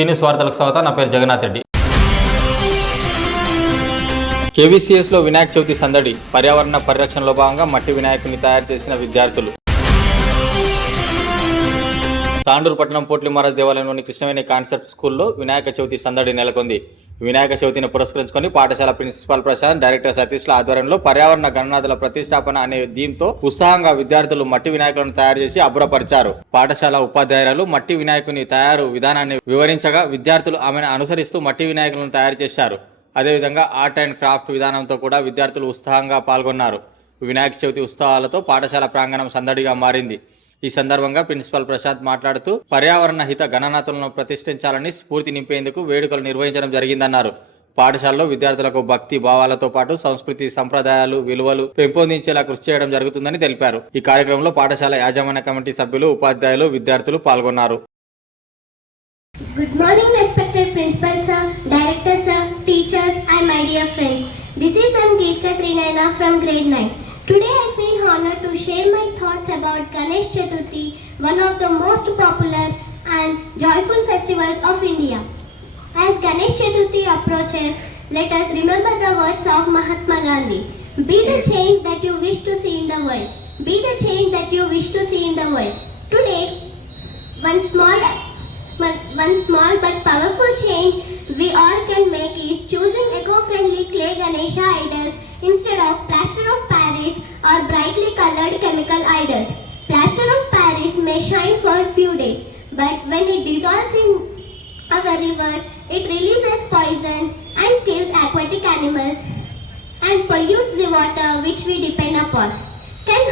సీనియస్ వార్తలకు స్వాగతం. నా పేరు జగన్నాథ్ రెడ్డి. కేవీసీఎస్లో వినాయక చవితి సందడి పర్యావరణ పరిరక్షణలో భాగంగా మట్టి వినాయకుని తయారు చేసిన విద్యార్థులు. తాండూరు పట్టణం పోట్లి మహారాజ్ దేవాలయంలోని కృష్ణవేణి కాన్సెప్ట్ స్కూల్లో వినాయక చవితి సందడి నెలకొంది. వినాయక చవితిని పురస్కరించుకొని పాఠశాల ప్రిన్సిపాల్ ప్రశాంత్ డైరెక్టర్ సతీష్ల ఆధ్వర్యంలో పర్యావరణ గణనాథుల ప్రతిష్టాపన అనే థీమ్తో ఉత్సాహంగా విద్యార్థులు మట్టి వినాయకులను తయారు చేసి అబ్బురపరిచారు. పాఠశాల ఉపాధ్యాయురాలు మట్టి వినాయకుని తయారు విధానాన్ని వివరించగా విద్యార్థులు ఆమెను అనుసరిస్తూ మట్టి వినాయకులను తయారు చేశారు. అదేవిధంగా ఆర్ట్ అండ్ క్రాఫ్ట్ విధానంతో కూడా విద్యార్థులు ఉత్సాహంగా పాల్గొన్నారు. వినాయక చవితి ఉత్సవాలతో పాఠశాల ప్రాంగణం సందడిగా మారింది. ఈ సందర్భంగా ప్రిన్సిపల్ ప్రశాంత్ మాట్లాడుతూ పర్యావరణ హిత గణనాథులను ప్రతిష్ఠించాలని స్ఫూర్తి నింపేందుకు వేడుకలు నిర్వహించడం జరిగిందన్నారు పాఠశాలలో విద్యార్థులకు భక్తి భావాలతో పాటు సంస్కృతి సంప్రదాయాలు విలువలు పెంపొందించేలా కృషి చేయడం జరుగుతుందని తెలిపారు ఈ కార్యక్రమంలో పాఠశాల యాజమాన్య కమిటీ సభ్యులు ఉపాధ్యాయులు విద్యార్థులు పాల్గొన్నారు Good morning, respected principal sir director sir, teachers, and my dear friends. This is Angirka Trinaina from grade 9. Today I feel honored to share my thoughts about Ganesh Chaturthi, one of the most popular and joyful festivals of India. As Ganesh Chaturthi approaches, let us remember the words of Mahatma Gandhi. Be the change that you wish to see in the world. Be the change that you wish to see in the world. Today, one small one small but powerful change we all can make is choosing eco-friendly clay Ganesha idols instead of plaster of Paris or brightly colored chemical idols. Plaster of Paris may shine for a few days, but when it dissolves in our rivers, it releases poison and kills aquatic animals and pollutes the water which we depend upon. Can,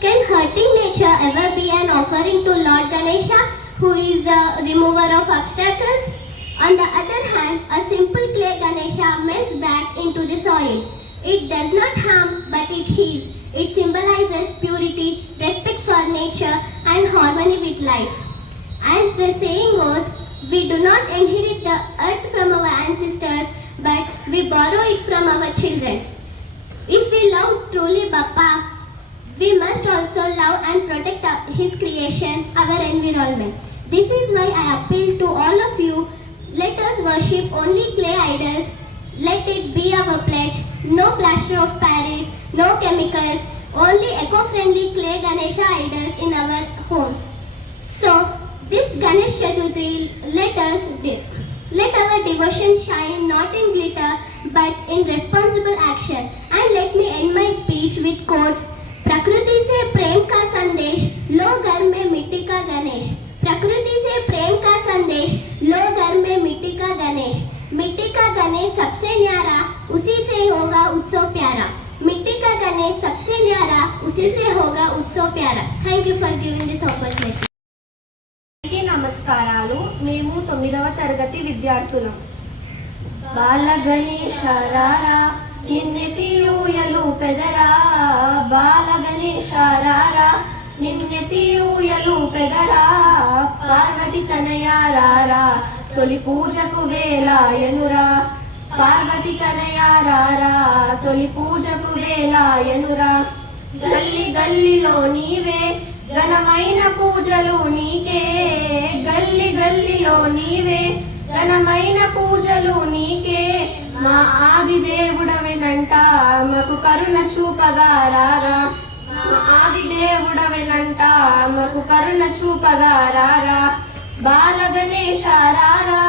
can hurting nature ever be an offering to Lord Ganesha, who is the remover of obstacles? On the other hand, a simple clay Ganesha melts back into the soil. It does not harm, but it heals. It symbolizes purity, respect for nature, and harmony with life. As the saying goes, we do not inherit the earth from our ancestors, but we borrow it from our children. If we love truly Bappa, we must also love and protect his creation, our environment. This is why I appeal to all of you, let us worship only clay idols. Let it be our pledge. No plaster of Paris, no chemicals, only eco-friendly clay Ganesha idols in our homes. So, this Ganesh Chaturthi, let us de- let our devotion shine not in glitter but in responsible action. And let me end my speech with quotes. प्रकृति से प्रेम का संदेश लो घर में मिट्टी का गणेश प्रकृति से प्रेम का संदेश लो घर में मिट्टी का गणेश मिट्टी का गणेश सबसे न्यारा उसी से होगा उत्सव प्यारा मिट्टी का गणेश सबसे न्यारा उसी से होगा उत्सव प्यारा thank you for giving this opportunity అందరికీ నమస్కారాలు మేము తొమ్మిదవ తరగతి విద్యార్థులం బాల గణేశారారా నిన్నెతి ఊయలు పెదరా బాల గణేశారారా నిన్నెతి ఊయలు పెదరా పార్వతి తనయారారా తొలి పూజకు వేలాయనురా. పార్వతి కనయారారా తొలి పూజకు వేలాయనురా. గల్లి గల్లిలో నీవే. ఘనమైన పూజలు నీకే. గల్లి గల్లిలో నీవే. ఘనమైన పూజలు నీకే. మా ఆది దేవుడవెనంట. మాకు కరుణ చూపగా రారా మా ఆది దేవుడవెనంట. మాకు కరుణ చూపగా రారా బాల గణేశారారా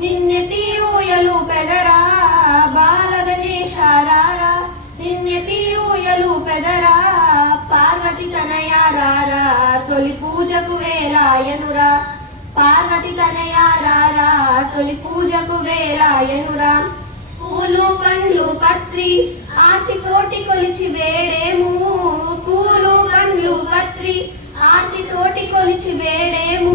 నిన్నెతి ఊయలు పెదరా. బాల గణేశారారా నిన్నెతి ఊయలు పెదరా. పార్వతి తనయారారా తొలి పూజకు వేలాయనురా. పార్వతి తనయారారా తొలి పూజకు వేలాయనురా. పూలు పండ్లు పత్రి ఆర్తితోటి కొలిచి వేడేము. పూలు పండ్లు పత్రి ఆర్తితోటి కొలిచి వేడేము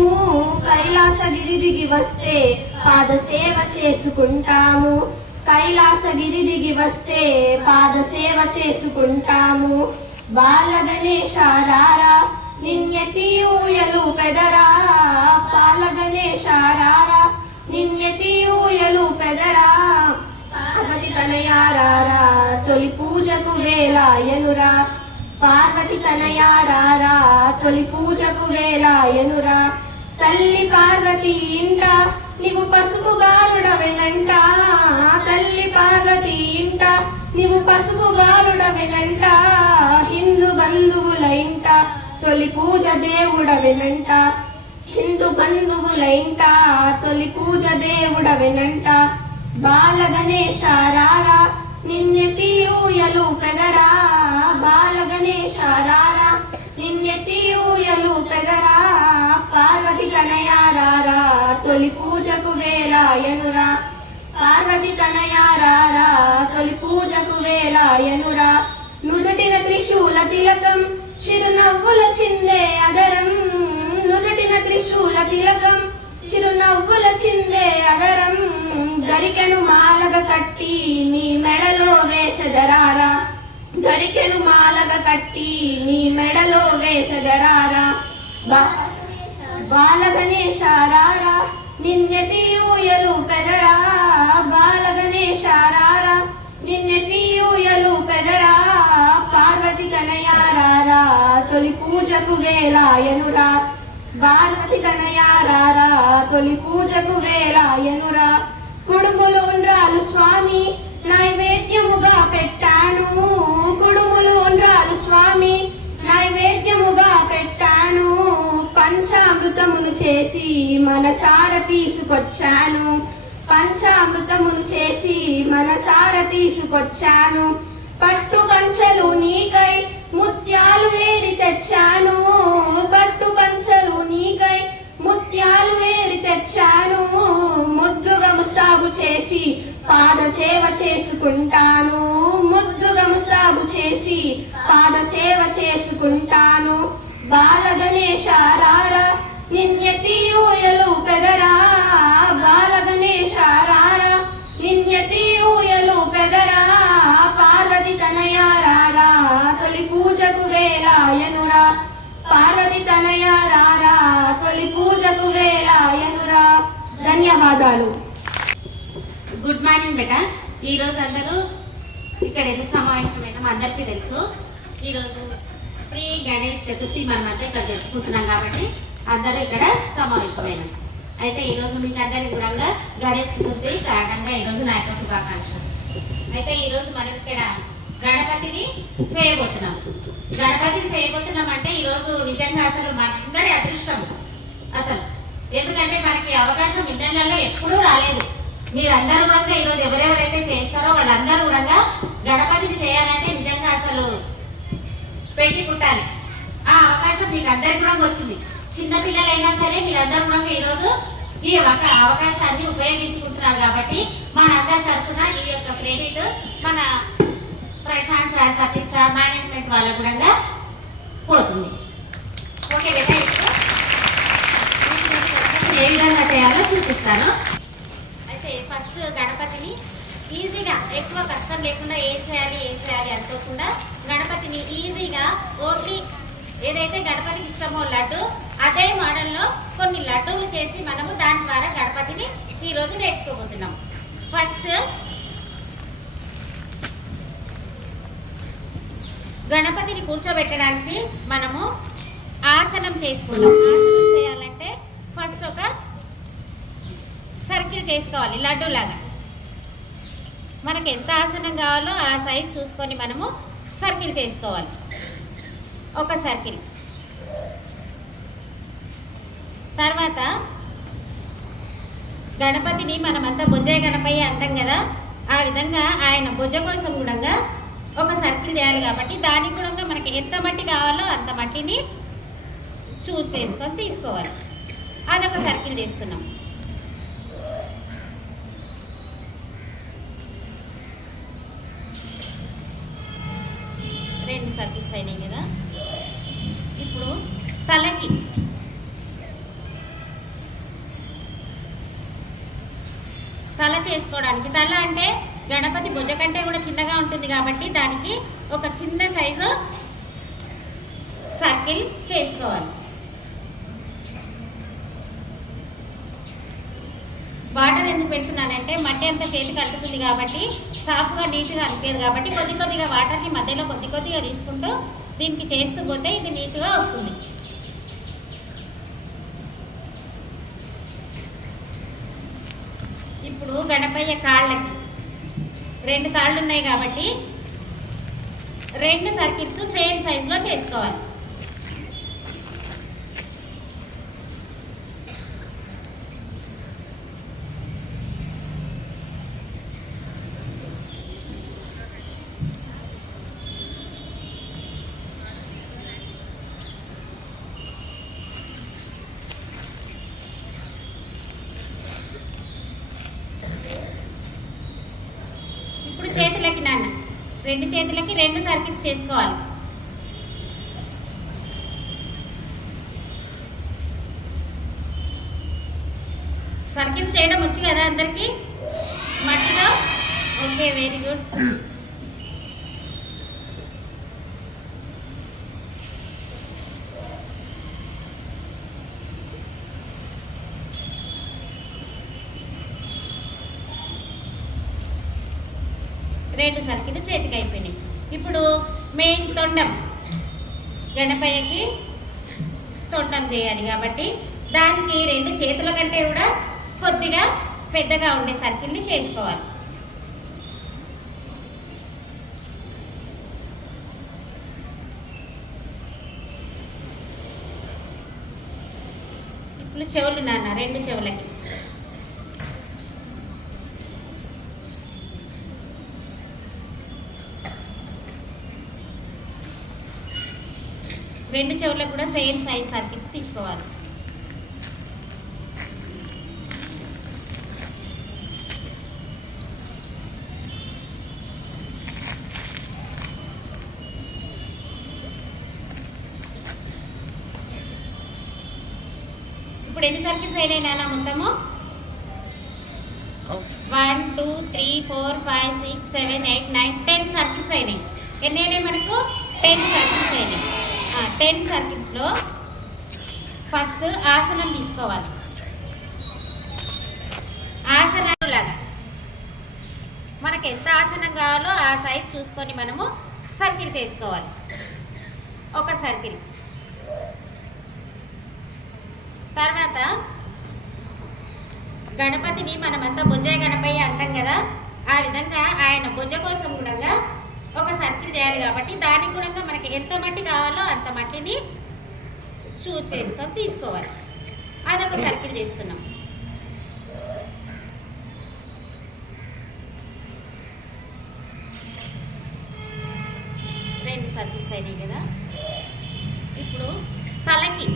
కైలాసగిరి దిగి వస్తే పాద సేవ చేసుకుంటాము. కైలాసగిరి దిగి వస్తే పాద సేవ చేసుకుంటాము. బాల గణేశారారా నిన్యతి ఊయలు పెదరా. బాల గణేశారారా నిన్యతి ఊయలు పెదరా. పార్వతి తనయారారా తొలి పూజకు వేలాయనురా. పార్వతి తనయారారా తొలి పూజకు వేలాయనురా. తల్లి పార్వతి ఇంట నీవు పసుపు బాలుడవెనంట. తల్లి పార్వతి ఇంట నీవు పసుపు బాలుడవెనంట. హిందూ బంధువుల ఇంట తొలి పూజ దేవుడవెనంట. హిందూ బంధువుల ఇంట తొలి పూజ దేవుడవెనంట. బాల గణేశారారా రారా ఊయలు పెదరా. బాల గణేశ రారా నిన్నెతి ఊయలు పెదరా పార్వతి తనయారారా తొలి పూజకు వేలాయనురా. పార్వతి తనయారారా తొలి పూజకు వేలాయనురా. నుదుటిన త్రిశూల తిలకం చిరునవ్వుల చిందే అదరం నుదుటిన త్రిశూల తిలకం చిరునవ్వుల చిందే అదరం గరికెను మాలగ కట్టి నీ మెడలో వేసెదరారా. గరికెను మాలగ కట్టి నీ మెడలో వేసెదరారా బాలగణేశారారా నిన్నెతి ఊయలు పెదరా. బాలగణేశారారా నిన్నెతి ఊయలు పెదరా. పార్వతి తనయారారా తొలి పూజకు వేలాయనురా. పార్వతి తనయారారా తొలి పూజకు వేలాయనురా. కుడుములు ఉండ్రాలు స్వామి నైవేద్యముగా పెట్ట స్వామి నైవేద్యముగా పెట్టాను. పంచామృతమును చేసి మనసార తీసుకొచ్చాను. పంచామృతమును చేసి మనసార తీసుకొచ్చాను. పట్టు పంచలు నీకై ముత్యాలు వేరి తెచ్చాను. పట్టు పంచలు నీకై ముత్యాలు వేరి తెచ్చాను. ముద్దుగా ముస్తాబు చేసి పాద సేవ చేసుకుంటాను. చేసి పాద సేవ చేసుకుంటాను. బాల గణేశారారా నిన్యతి ఊయలు పెదరా. బాల గణేశారారా నిన్యతి ఊయలు పెదరా. పార్వతి తనయారారా తొలి పూజకు వేలాయనురా. పార్వతి తనయారారా తొలి పూజకు వేలాయనురా. ధన్యవాదాలు. గుడ్ మార్నింగ్ బేటా. ఈరోజు అందరూ ఇక్కడ ఎందుకు సమావేశమైన అందరికీ తెలుసు. ఈరోజు ప్రీ గణేష్ చతుర్థి మనం అంతా ఇక్కడ జరుపుకుంటున్నాం కాబట్టి అందరూ ఇక్కడ సమావేశమైనాం అయితే ఈరోజు మీకు అందరికీ దూరంగా గణేష్ చతుర్థి కారణంగా ఈరోజు నా యొక్క శుభాకాంక్షలు. అయితే ఈరోజు మనం ఇక్కడ గణపతిని చేయబోతున్నాం. గణపతిని చేయబోతున్నాం అంటే ఈరోజు నిజంగా అసలు మనందరి అదృష్టం. అసలు. ఎందుకంటే మనకి అవకాశం ఇంటర్లలో ఎప్పుడూ రాలేదు. మీరందరూ కూడా ఈరోజు ఎవరెవరైతే చేస్తారో వాళ్ళందరూ కూడా గణపతిని చేయాలంటే నిజంగా అసలు పెట్టి పుట్టాలి ఆ అవకాశం మీకు అందరికి కూడా వచ్చింది. చిన్నపిల్లలైనా సరే మీరందరూ కూడా ఈరోజు ఈ ఒక అవకాశాన్ని ఉపయోగించుకుంటున్నారు కాబట్టి మనందరి తరఫున ఈ యొక్క క్రెడిట్ మన ప్రశాంత్ రాజ్ సతీష్ సార్ మేనేజ్మెంట్ వాళ్ళకు కూడా పోతుంది. ఓకే బేటా ఇప్పుడు ఏ విధంగా చేయాలో చూపిస్తాను. గణపతిని ఈజీగా ఎక్కువ కష్టం లేకుండా ఏం చేయాలి ఏం చేయాలి అనుకోకుండా గణపతిని ఈజీగా ఓన్లీ ఏదైతే గణపతికి ఇష్టమో లడ్డు అదే మోడల్లో కొన్ని లడ్డూలు చేసి మనము దాని ద్వారా గణపతిని ఈరోజు నేర్చుకోబోతున్నాం. ఫస్ట్ గణపతిని కూర్చోబెట్టడానికి మనము ఆసనం చేసుకుందాం. ఆసనం చేయాలంటే ఫస్ట్ ఒక సర్కిల్ చేసుకోవాలి లడ్డూలాగా. మనకి ఎంత ఆసనం కావాలో ఆ సైజ్ చూసుకొని మనము సర్కిల్ చేసుకోవాలి. ఒక సర్కిల్. తర్వాత గణపతిని మనమంతా భుజయ గణపయ్య అంటాం కదా ఆ విధంగా ఆయన భుజ కోసం కూడా ఒక సర్కిల్ చేయాలి కాబట్టి దానికి కూడా మనకి ఎంత మట్టి కావాలో అంత మట్టిని చూస్ చేసుకొని తీసుకోవాలి. అదొక సర్కిల్ చేస్తున్నాం రెండు సర్కిల్స్ అయినాయి కదా ఇప్పుడు తలకి తల చేసుకోవడానికి. తల అంటే గణపతి భుజ కంటే కూడా చిన్నగా ఉంటుంది కాబట్టి దానికి ఒక చిన్న సైజు సర్కిల్ చేసుకోవాలి. వాటర్ ఎందుకు పెడుతున్నానంటే మట్టి అంతా చేతికి అంటుతుంది కాబట్టి సాఫ్గా నీట్గా అనిపించదు కాబట్టి కొద్ది కొద్దిగా వాటర్ని మధ్యలో కొద్ది కొద్దిగా తీసుకుంటూ దీనికి చేస్తూ పోతే ఇది నీట్గా వస్తుంది ఇప్పుడు గణపయ్య కాళ్ళకి రెండు కాళ్ళు ఉన్నాయి కాబట్టి రెండు సర్కిల్స్ సేమ్ సైజులో చేసుకోవాలి ఇప్పుడు చేతులకి నాన్న రెండు చేతులకి రెండు సర్కిల్స్ చేసుకోవాలి సర్కిల్స్ చేయడం వచ్చు కదా అందరికి మట్టిలో ఓకే వెరీ గుడ్ రెండు సర్కిల్ చేతికి అయిపోయినాయి ఇప్పుడు మెయిన్ తొండం గణపయ్యకి తొండం చేయాలి కాబట్టి దానికి రెండు చేతుల కంటే కూడా కొద్దిగా పెద్దగా ఉండే సర్కిల్ని చేసుకోవాలి. ఇప్పుడు చెవులు నాన్న రెండు చెవులకి. రెండు చెవులకు కూడా సేమ్ సైజ్ సర్కిల్స్ తీసుకోవాలి. ఇప్పుడు ఎన్ని సర్కిల్స్ అయినాయి నాన్న మొత్తము? One two three four five six seven eight nine ten circles అయినాయి. ఎన్ని అయినాయి మనకు? టెన్ సర్కిల్స్ అయినాయి. టెన్ సర్కిల్స్లో ఫస్ట్ ఆసనం తీసుకోవాలి. ఆసనంలాగా మనకి ఎంత ఆసనం కావాలో ఆ సైజ్ చూసుకొని మనము సర్కిల్ చేసుకోవాలి. ఒక సర్కిల్ తర్వాత గణపతిని మనమంతా భుజ గణపయ్య అంటాం కదా ఆ విధంగా ఆయన భుజ కోసం కూడా ఒక సర్కిల్ చేయాలి కాబట్టి దానికి కూడా మనకి ఎంత మట్టి కావాలో అంత మట్టిని చూస్ చేసుకొని తీసుకోవాలి. అదొక సర్కిల్ చేస్తున్నాం. రెండు సర్కిల్స్ అయినాయి కదా. ఇప్పుడు తలకి.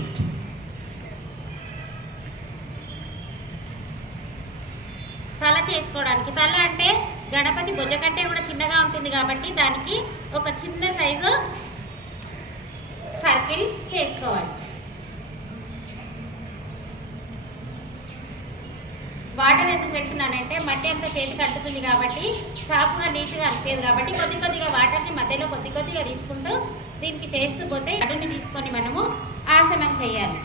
తల చేసుకోవడానికి తల అంటే గణపతి భుజ కంటే కూడా చిన్నగా ఉంటుంది కాబట్టి దానికి ఒక చిన్న సైజు సర్కిల్ చేసుకోవాలి. వాటర్ ఎందుకు పెడుతున్నానంటే మట్టి అంతా చేతికి అంటుతుంది కాబట్టి సాఫ్గా నీట్గా అనిపేది కాబట్టి కొద్ది కొద్దిగా వాటర్ని మధ్యలో కొద్ది కొద్దిగా తీసుకుంటూ దీనికి చేస్తూ పోతే అడుగుని తీసుకొని మనము ఆసనం చేయాలి.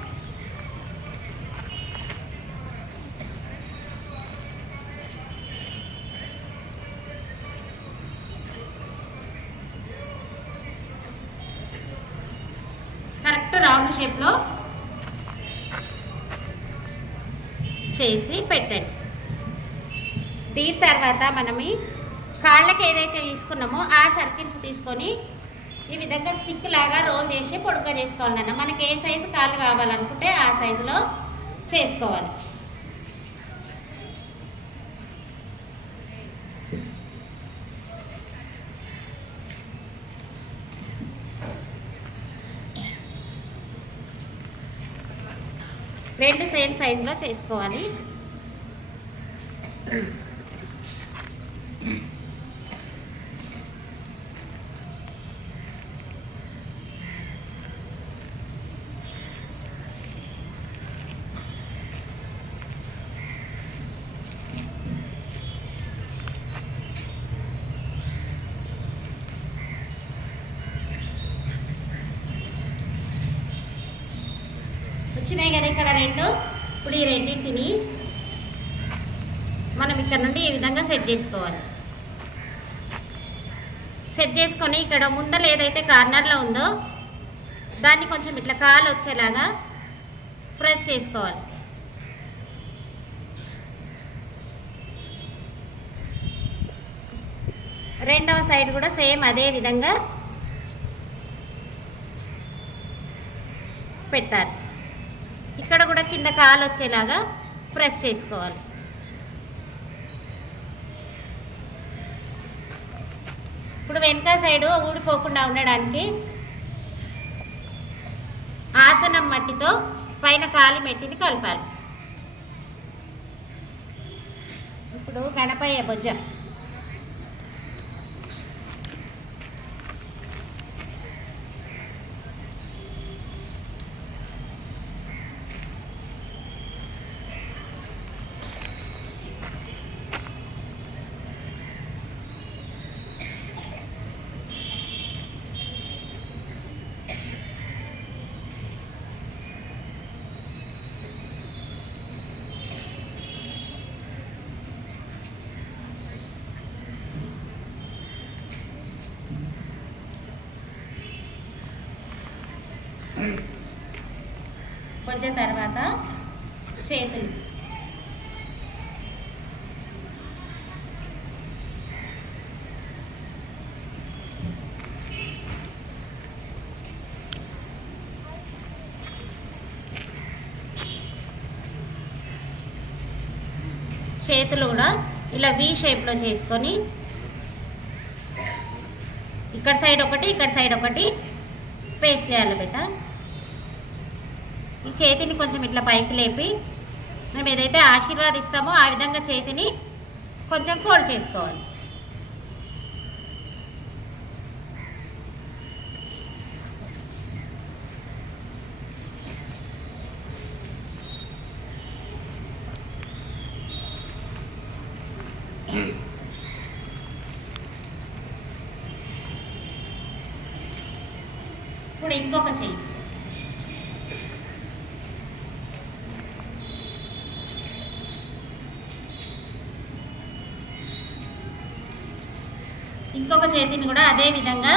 తర్వాత మనం కాళ్ళకి ఏదైతే తీసుకున్నామో ఆ సర్కిల్స్ తీసుకొని ఈ విధంగా స్టిక్ లాగా రోల్ చేసి పొడుగ్గా చేసుకోవాలన్న మనకి ఏ సైజు కాళ్ళు కావాలనుకుంటే ఆ సైజులో చేసుకోవాలి. రెండు సేమ్ సైజులో చేసుకోవాలి. వచ్చినాయి కదా ఇక్కడ రెండు? ఇప్పుడు ఈ రెండింటిని మనం ఇక్కడ నుండి ఈ విధంగా సెట్ చేసుకోవాలి. సెట్ చేసుకొని ఇక్కడ ముందర ఏదైతే కార్నర్లో ఉందో దాన్ని కొంచెం ఇట్లా కాలు వచ్చేలాగా ప్రెస్ చేసుకోవాలి. రెండవ సైడ్ కూడా సేమ్ అదే విధంగా పెట్టాలి. ఇక్కడ కూడా కింద కాలు వచ్చేలాగా ప్రెస్ చేసుకోవాలి. ఇప్పుడు వెనక సైడు ఊడిపోకుండా ఉండడానికి ఆసనం మట్టితో పైన కాలి మెట్టిని కలపాలి. ఇప్పుడు గణపయ్య భుజం. బొజ్జ తర్వాత చేతులు. చేతులు కూడా ఇలా వి షేప్లో చేసుకొని ఇక్కడ సైడ్ ఒకటి ఇక్కడ సైడ్ ఒకటి పేస్ట్ చేయాలి బెట. ఈ చేతిని కొంచెం ఇట్లా పైకి లేపి మేము ఏదైతే ఆశీర్వాదిస్తామో ఆ విధంగా చేతిని కొంచెం ఫోల్డ్ చేసుకోవాలి ఇప్పుడు ఇంకొక చెయ్యి ఇంకొక చేతిని కూడా అదే విధంగా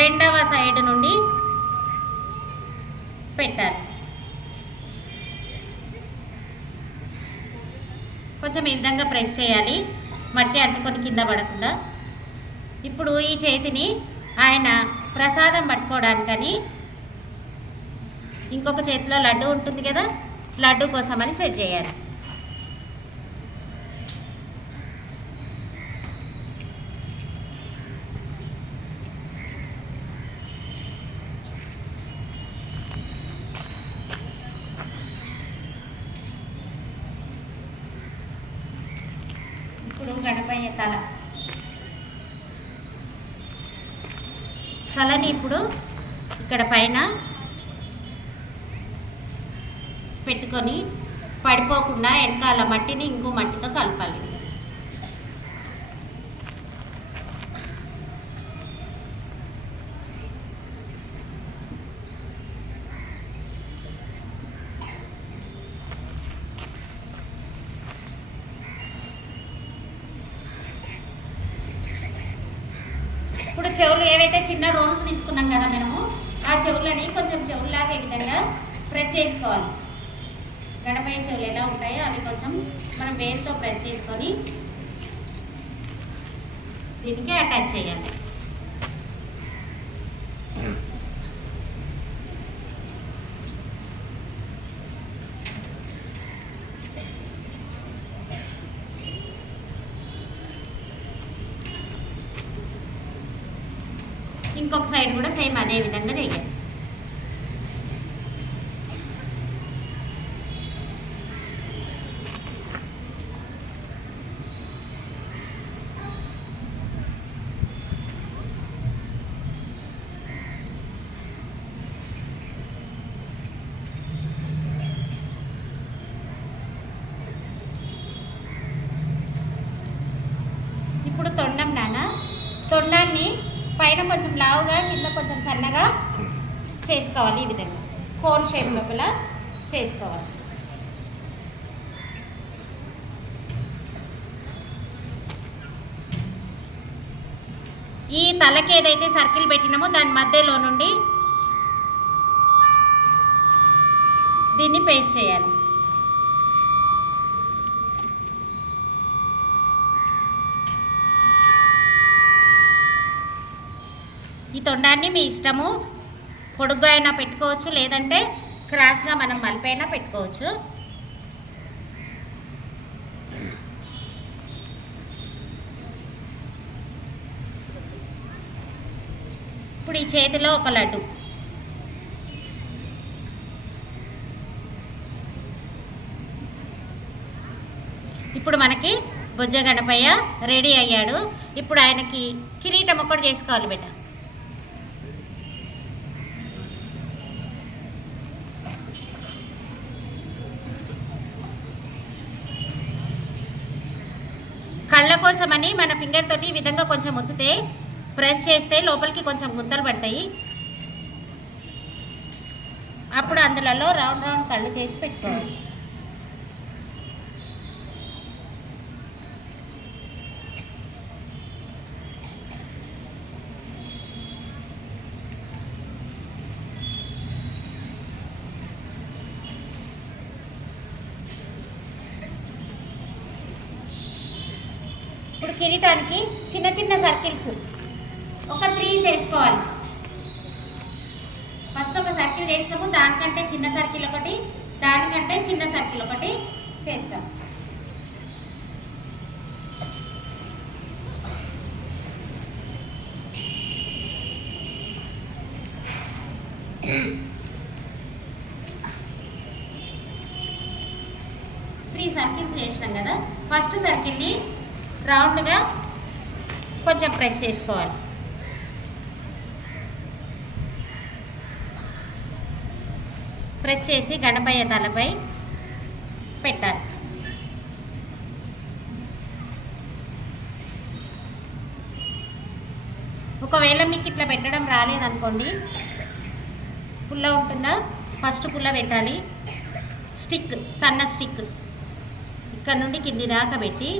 రెండవ సైడ్ నుండి పెట్టాలి. కొంచెం ఈ విధంగా ప్రెస్ చేయాలి. మట్టి అంటుకొని కింద పడకుండా. ఇప్పుడు ఈ చేతిని ఆయన ప్రసాదం పట్టుకోవడానికని ఇంకొక చేతిలో లడ్డు ఉంటుంది కదా లడ్డు కోసమని సెట్ చేయాలి ఇప్పుడు గణపయ్య తల తలని ఇప్పుడు ఇక్కడ పైన పెట్టుకొని పడిపోకుండా వెనకాల మట్టిని ఇంకో మట్టితో కలపాలి. ఇప్పుడు చెవులు ఏవైతే చిన్న రోల్స్ తీసుకున్నాం కదా మనము ఆ చెవులని కొంచెం చెవుల్లాగా ఈ విధంగా ప్రెస్ చేసుకోవాలి. గడపై చెవులు ఎలా ఉంటాయో అవి కొంచెం మనం వేరుతో ప్రెస్ చేసుకొని దీనికి అటాచ్ చేయాలి. ఇంకొక సైడ్ కూడా సేమ్ అదే విధంగా చేయాలి ఇప్పుడు తొండం నాన్న తొండాన్ని పైన కొంచెం లావుగా కింద కొంచెం సన్నగా చేసుకోవాలి ఈ విధంగా కోన్ షేప్ లోపల చేసుకోవాలి ఈ తలకి ఏదైతే సర్కిల్ పెట్టినామో దాని మధ్యలో నుండి దీన్ని పేస్ట్ చేయాలి. ఈ తొండాన్ని మీ ఇష్టము పొడుగ్గా అయినా పెట్టుకోవచ్చు లేదంటే క్రాస్గా మనం మలిపైనా పెట్టుకోవచ్చు. ఇప్పుడు ఈ చేతిలో ఒక లడ్డు. ఇప్పుడు మనకి బొజ్జ గణపయ్య రెడీ అయ్యాడు. ఇప్పుడు ఆయనకి కిరీటం ఒకటి చేసుకోవాలి బిడ్డ. కళ్ళ కోసమని మన ఫింగర్ తోటి ఈ విధంగా కొంచెం ఒత్తితే ప్రెస్ చేస్తే లోపలికి కొంచెం గుంతలు పడతాయి. అప్పుడు అందులలో రౌండ్ రౌండ్ కళ్ళు చేసి పెట్టుకోవాలి. ఇప్పుడు కిరీటానికి చిన్న చిన్న సర్కిల్స్. చేసుకోవాలి ఫస్ట్ ఒక సర్కిల్ చేస్తాము దానికంటే చిన్న సర్కిల్ ఒకటి దానికంటే చిన్న సర్కిల్ ఒకటి చేస్తాం. త్రీ సర్కిల్స్ చేసినాం కదా. ఫస్ట్ సర్కిల్ని రౌండ్గా కొంచెం ప్రెస్ చేసుకోవాలి. ప్రెస్ చేసి గణపయ్య తలపై పెట్టాలి. ఒకవేళ మీకు ఇట్లా పెట్టడం రాలేదనుకోండి పుల్ల ఉంటుందా? ఫస్ట్ పుల్ల పెట్టాలి. స్టిక్ సన్న స్టిక్ ఇక్కడ నుండి కింది దాకా పెట్టి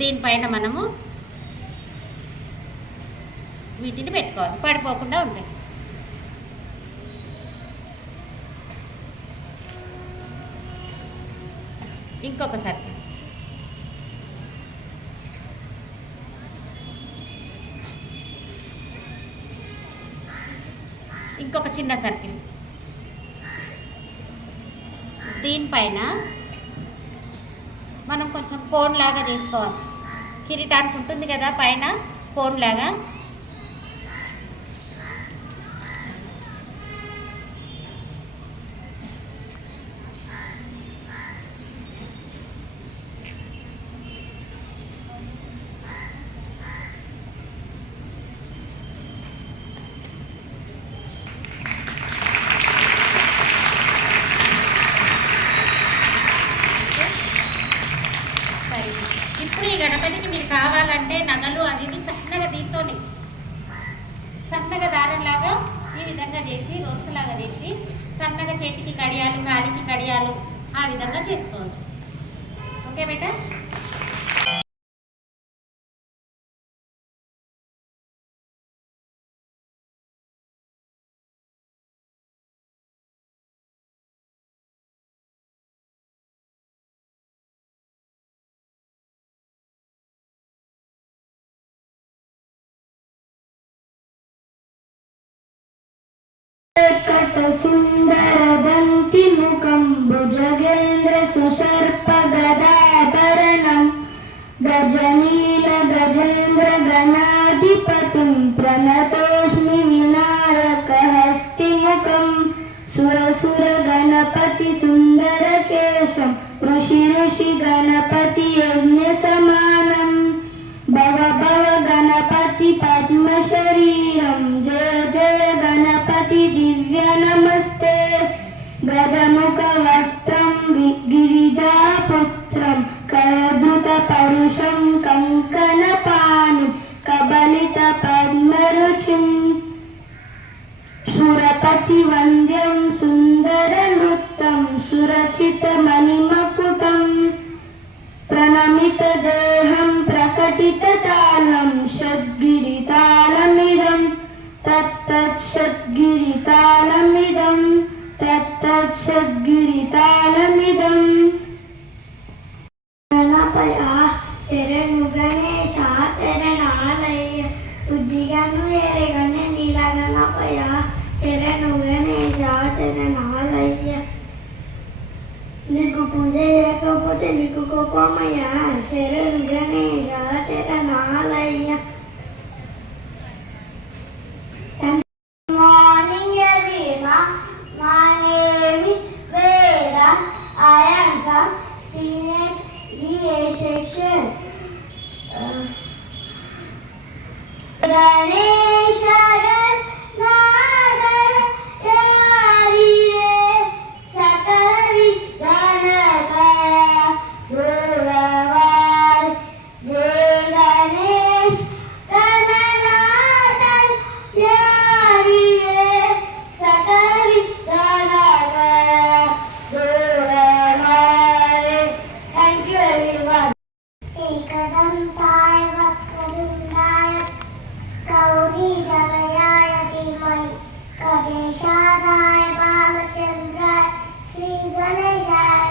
దీనిపైన మనము వీటిని పెట్టుకోవాలి. పడిపోకుండా ఉంటాయి. ఇంకొక సర్కిల్ ఇంకొక చిన్న సర్కిల్. దీనిపైన మనం కొంచెం కోన్ లాగా తీసుకోవాలి. కిరీటానికి ఉంటుంది కదా పైన కోన్ లాగా. ओके सुन्दरदन्तिमुखं भुजगेन्द्र सुश ऋषि ऋषि गणपति यज्ञसमानम् भव भव गणपति पद्मशरीरं जय जय गणपति दिव्य नमस्ते गदमुखवक्त्रं वि- गिरिजापुत्रं करधृतपरुषं कङ्कणपाणिं कबलितपद्मरुचिम् सुरपतिवन्द्यं सुन्दरनृत्तं सुरचितमणिमकुटम् തുള്ളിത്താളമിതം ഗണപയ ശരണു ഗണേശ ശരണാലയ ഉജ്ജികനു ഏറെ ഗണനീല ഗണപയ ശരണു ഗണേശ ശരണാലയ നിക്കു പൂജയ കോപത്തെ നിക്കു കോപമയ ശരണ Sri Ganesha.